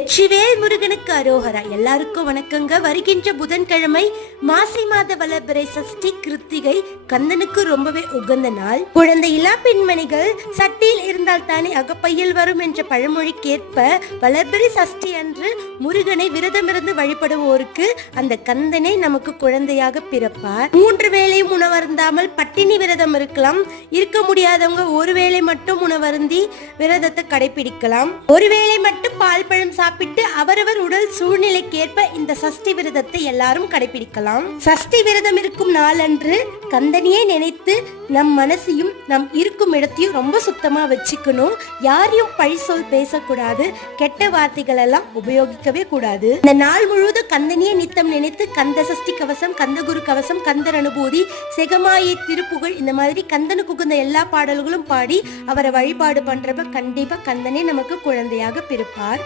வெற்றிவேல் முருகனுக்கு அரோகரா. எல்லாருக்கும் வணக்கங்க. வருகின்ற புதன்கிழமை மாசி மாத வளர்பிறை சஷ்டி கிருத்திகை கந்தனுக்கு ரொம்பவே உகந்த நாள். குழந்தை இல்லா பெண்மணிகள் சட்டியில் இருந்தால் தானே அகப்பையில் வரும் என்ற பழமொழிக்கேற்ப வளர்பிறை சஷ்டி அன்று முருகனை விரதமிருந்து வழிபடுவோருக்கு அந்த கந்தனை நமக்கு குழந்தையாக பிறப்பார். 3 வேளையும் உணவருந்தாமல் பட்டினி விரதம் இருக்கலாம். இருக்க முடியாதவங்க ஒரு வேளை மட்டும் உணவருந்தி விரதத்தை கடைபிடிக்கலாம். ஒரு வேளை மட்டும் பால் பழம் சாப்பிட்டு அவரவர் உடல் சூழ்நிலைக்கேற்ப இந்த சஷ்டி விரதத்தை எல்லாரும் கடைபிடிக்கலாம். சஷ்டி விரதம் இருக்கும் நாளன்று கந்தனியை நினைத்து நம் மனசையும் நம் இருக்கும் இடத்தையும் ரொம்ப சுத்தமா வச்சுக்கணும். யாரையும் பழி சொல் பேசக்கூடாது. கெட்ட வார்த்தைகள் எல்லாம் உபயோகிக்கவே கூடாது. இந்த நாள் முழுவதும் கந்தனியை நித்தம் நினைத்து கந்த சஷ்டி கவசம், கந்தகுரு கவசம், கந்தர் அனுபூதி, செகமாயை திருப்புகழ் இந்த மாதிரி கந்தனுக்கு உகந்த எல்லா பாடல்களும் பாடி அவரை வழிபாடு பண்றப்ப கண்டிப்பா கந்தனே நமக்கு குழந்தையாக பிறப்பார்.